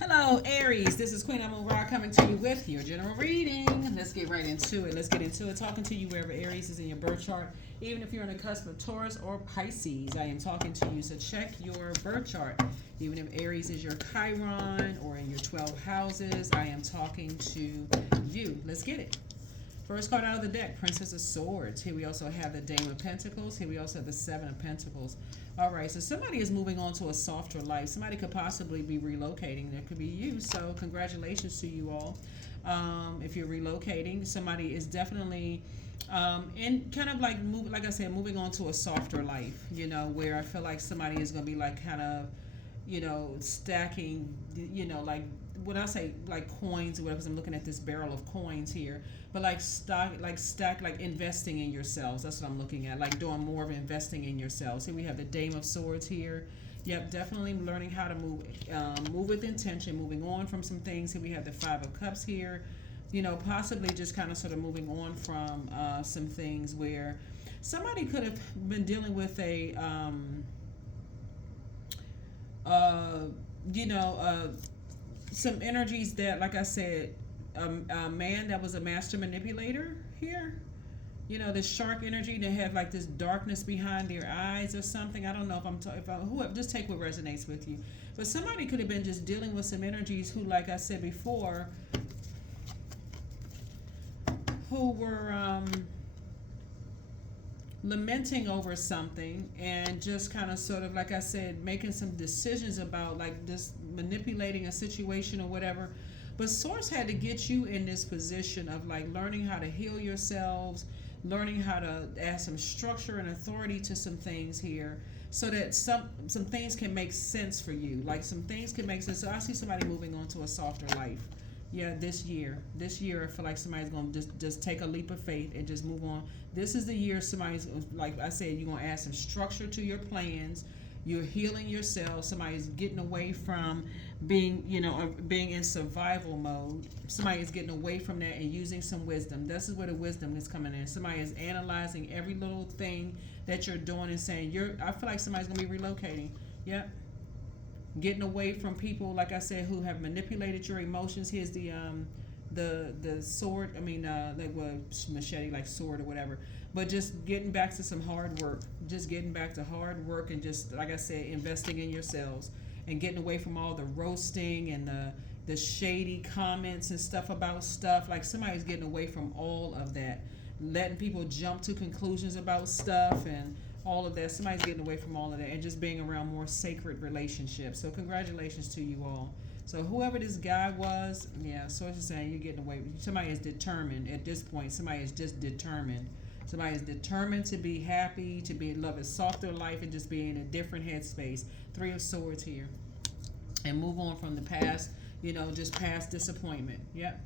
Hello, Aries. This is Queen Amun Ra coming to you with your general reading. Let's get right into it. Let's get into it. Talking to you wherever Aries is in your birth chart. Even if you're on the cusp of Taurus or Pisces, I am talking to you. So check your birth chart. Even if Aries is your Chiron or in your 12 houses, I am talking to you. Let's get it. First card out of the deck, Princess of Swords. Here we also have the Dame of Pentacles. Here we also have the Seven of Pentacles. All right, so somebody is moving on to a softer life. Somebody could possibly be relocating. That could be you, so congratulations to you all. If you're relocating, somebody is definitely in kind of like, like I said, moving on to a softer life, you know, where I feel like somebody is going to be like kind of, you know, stacking, you know, like when I say like coins or whatever, because I'm looking at this barrel of coins here, but like stack, like investing in yourselves. That's what I'm looking at, like doing more of investing in yourselves. Here we have the Dame of Swords here. Yep, definitely learning how to move with intention, moving on from some things. Here we have the Five of Cups here. You know, possibly just kind of sort of moving on from some things where somebody could have been dealing with a, you know, some energies that, like I said, a man that was a master manipulator here. You know, this shark energy, they have like this darkness behind their eyes or something. I don't know if whoever, just take what resonates with you. But somebody could have been just dealing with some energies who, like I said before, who were lamenting over something and just kind of sort of, like I said, making some decisions about like this manipulating a situation or whatever. But source had to get you in this position of like learning how to heal yourselves, learning how to add some structure and authority to some things here, so that some things can make sense for you. Like some things can make sense. So I see somebody moving on to a softer life. Yeah, this year, I feel like somebody's gonna just take a leap of faith and just move on. This is the year somebody's, like I said, you're gonna add some structure to your plans. You're healing yourself. Somebody's getting away from being, you know, being in survival mode. Somebody is getting away from that and using some wisdom. This is where the wisdom is coming in. Somebody is analyzing every little thing that you're doing and saying, I feel like somebody's gonna be relocating. Yep. Getting away from people, like I said, who have manipulated your emotions. Here's the sword. I mean, like machete, like sword or whatever. But just getting back to some hard work. Just getting back to hard work and just, like I said, investing in yourselves and getting away from all the roasting and the shady comments and stuff about stuff. Like somebody's getting away from all of that, letting people jump to conclusions about stuff and all of that. Somebody's getting away from all of that and just being around more sacred relationships. So congratulations to you all. So whoever this guy was, yeah, source is saying you're getting away. Somebody is determined at this point. Somebody is just determined. Somebody is determined to be happy, to be in love, a softer life, and just be in a different headspace. Three of Swords here. And move on from the past, you know, just past disappointment. Yep.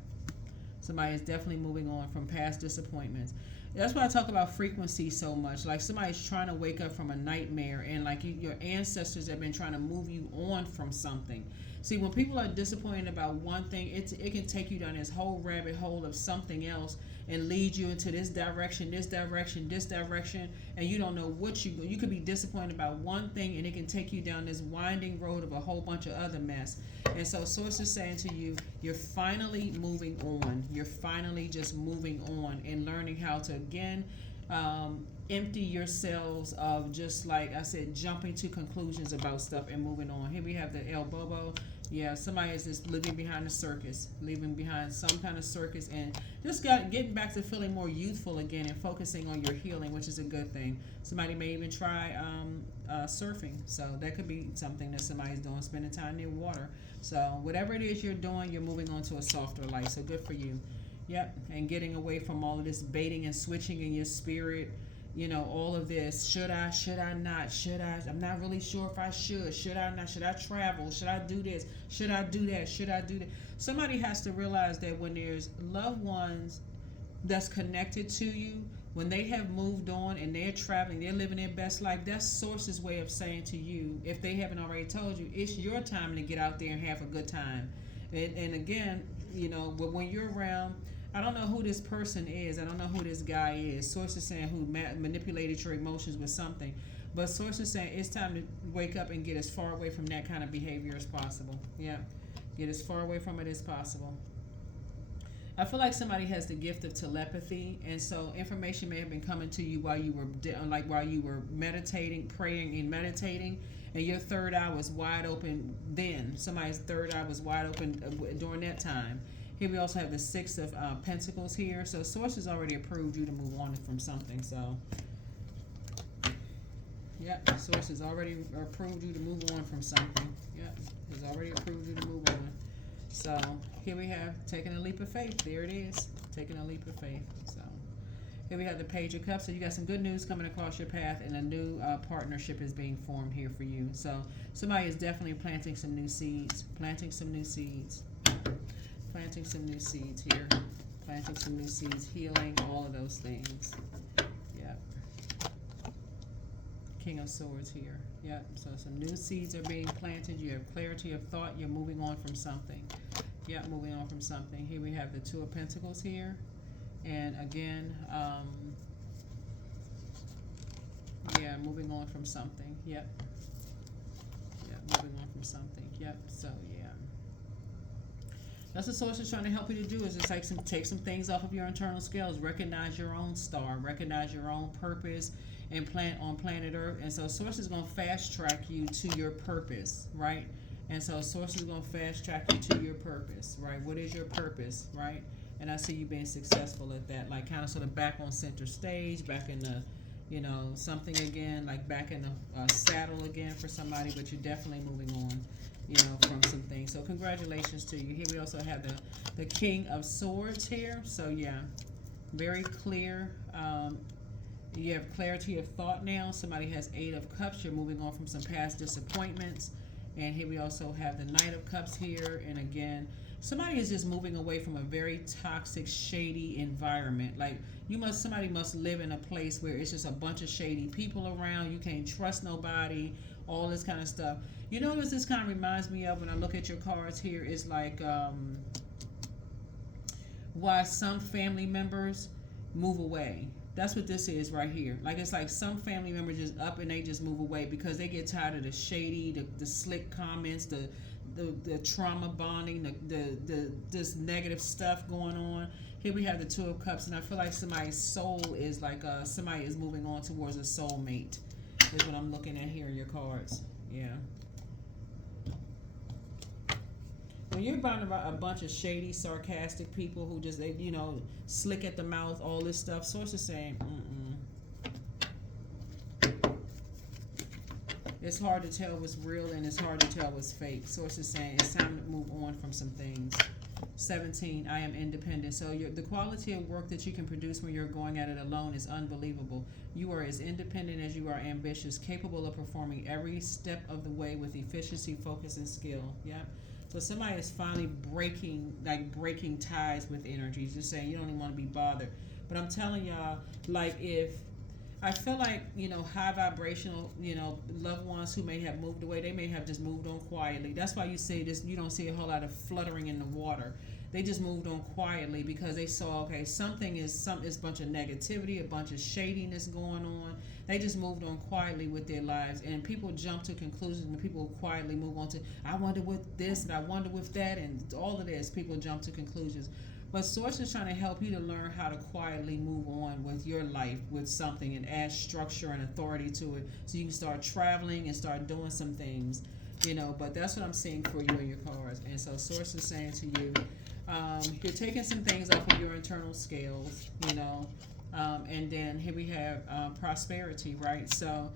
Somebody is definitely moving on from past disappointments. That's why I talk about frequency so much. Like somebody's trying to wake up from a nightmare, and like your ancestors have been trying to move you on from something. See, when people are disappointed about one thing, it can take you down this whole rabbit hole of something else and lead you into this direction, and you don't know what you could be disappointed about one thing, and it can take you down this winding road of a whole bunch of other mess. And so source is saying to you, you're finally moving on. You're finally just moving on and learning how to again empty yourselves of, just like I said, jumping to conclusions about stuff and moving on. Here we have the El Bobo. Yeah, somebody is just living behind a circus, leaving behind some kind of circus, and just getting back to feeling more youthful again and focusing on your healing, which is a good thing. Somebody may even try surfing, so that could be something that somebody's doing, spending time near water. So whatever it is you're doing, you're moving on to a softer life, so good for you. Yep, and getting away from all of this baiting and switching in your spirit. You know, all of this, should I not, I'm not really sure if I should I not, should I travel, should I do this, should I do that. Somebody has to realize that when there's loved ones that's connected to you, when they have moved on and they're traveling, they're living their best life, that's source's way of saying to you, if they haven't already told you, it's your time to get out there and have a good time. And again, you know, but when you're around, I don't know who this person is. I don't know who this guy is. Source is saying who manipulated your emotions with something. But source is saying it's time to wake up and get as far away from that kind of behavior as possible. Yeah. Get as far away from it as possible. I feel like somebody has the gift of telepathy, and so information may have been coming to you while you were while you were meditating, praying, and meditating, and your third eye was wide open. Then somebody's third eye was wide open during that time. Here we also have the Six of Pentacles here, so Source has already approved you to move on from something. So, yep, Source has already approved you to move on from something. Yep, has already approved you to move on. So here we have taking a leap of faith. There it is, taking a leap of faith. So here we have the Page of Cups. So you got some good news coming across your path, and a new partnership is being formed here for you. So somebody is definitely planting some new seeds, planting some new seeds, planting some new seeds here, planting some new seeds, healing, all of those things. Yep. King of Swords here. Yep. So some new seeds are being planted. You have clarity of thought. You're moving on from something. Yep, moving on from something. Here we have the Two of Pentacles here. And again, yeah, moving on from something. Yep. Yep, moving on from something. Yep. So yeah. That's what Source is trying to help you to do, is just like take some things off of your internal scales. Recognize your own star. Recognize your own purpose and plant on planet Earth. And so Source is going to fast track you to your purpose, right? And so Source is going to fast track you to your purpose, right? What is your purpose, right? And I see you being successful at that, like kind of sort of back on center stage, back in the, you know, something again, like back in the saddle again for somebody, but you're definitely moving on, you know, from some things. So congratulations to you. Here we also have the King of Swords here. So yeah, very clear. You have clarity of thought now. Somebody has Eight of Cups. You're moving on from some past disappointments. And here we also have the Knight of Cups here. And again, somebody is just moving away from a very toxic, shady environment. Like somebody must live in a place where it's just a bunch of shady people around. You can't trust nobody, all this kind of stuff. You know what this kind of reminds me of when I look at your cards here is like why some family members move away. That's what this is right here. Like it's like some family members just up and they just move away because they get tired of the shady, the slick comments, the trauma bonding, the this negative stuff going on. Here we have the Two of Cups, and I feel like somebody's soul is like somebody is moving on towards a soulmate. Is what I'm looking at here in your cards. Yeah. When you're about a bunch of shady, sarcastic people who just, you know, slick at the mouth, all this stuff, Source is saying, It's hard to tell what's real and it's hard to tell what's fake. Source is saying it's time to move on from some things. 17, I am independent. So the quality of work that you can produce when you're going at it alone is unbelievable. You are as independent as you are ambitious, capable of performing every step of the way with efficiency, focus, and skill. Yep. So somebody is finally breaking ties with energies. Just saying you don't even want to be bothered. But I'm telling y'all, like if I feel like, you know, high vibrational, you know, loved ones who may have moved away, they may have just moved on quietly. That's why you see this, you don't see a whole lot of fluttering in the water. They just moved on quietly because they saw, okay, something is a bunch of negativity, a bunch of shadiness going on. They just moved on quietly with their lives, and people jump to conclusions, and people quietly move on to, I wonder with this, and I wonder with that, and all of this, people jump to conclusions. But Source is trying to help you to learn how to quietly move on with your life, with something, and add structure and authority to it, so you can start traveling and start doing some things, you know. But that's what I'm seeing for you in your cards. And so Source is saying to you, you're taking some things off of your internal scales, you know, and then here we have prosperity, right? So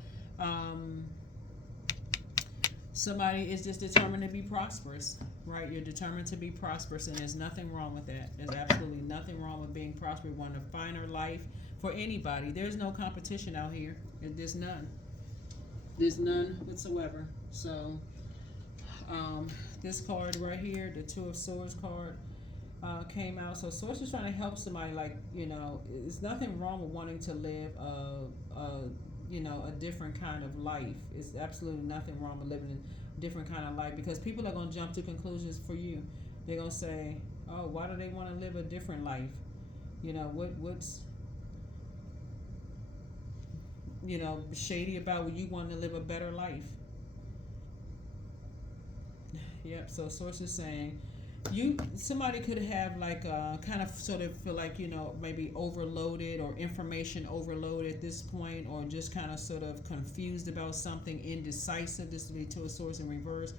somebody is just determined to be prosperous, right? You're determined to be prosperous, and there's nothing wrong with that. There's absolutely nothing wrong with being prosperous. You want a finer life for anybody. There's no competition out here. There's none. There's none whatsoever. So this card right here, the Two of Swords card, came out. So Source is trying to help somebody, like, you know, there's nothing wrong with wanting to live you know, a different kind of life. It's absolutely nothing wrong with living a different kind of life, because people are going to jump to conclusions for you. They're going to say, oh, why do they want to live a different life? You know, what's, you know, shady about you wanting to live a better life? Yep. So source is saying somebody could have like kind of sort of feel like maybe overloaded or information overload at this point, or just kind of sort of confused about something, indecisive. This would be to a source in reverse.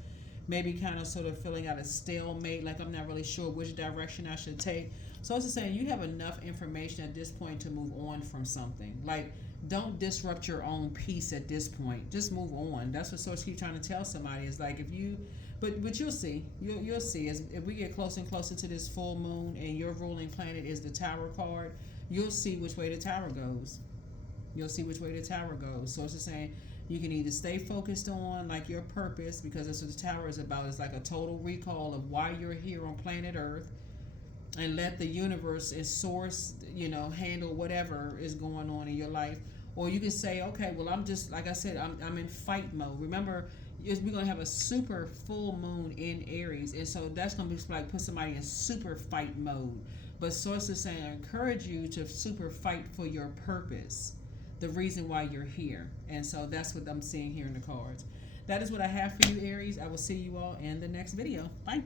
Maybe kind of sort of feeling at a stalemate, like I'm not really sure which direction I should take. So it's saying you have enough information at this point to move on from something. Like, don't disrupt your own peace at this point. Just move on. That's what source keep trying to tell somebody. Is like, if you, but you'll see. You'll see as if we get closer and closer to this full moon, and your ruling planet is the Tower card. You'll see which way the Tower goes. You'll see which way the Tower goes. So it's saying you can either stay focused on like your purpose, because that's what the Tower is about. It's like a total recall of why you're here on planet Earth, and let the universe and source, handle whatever is going on in your life. Or you can say, okay, well, I'm just, like I said, I'm in fight mode. Remember, we're going to have a super full moon in Aries, and so that's going to be like put somebody in super fight mode. But source is saying, I encourage you to super fight for your purpose, the reason why you're here. And so that's what I'm seeing here in the cards. That is what I have for you, Aries. I will see you all in the next video. Bye.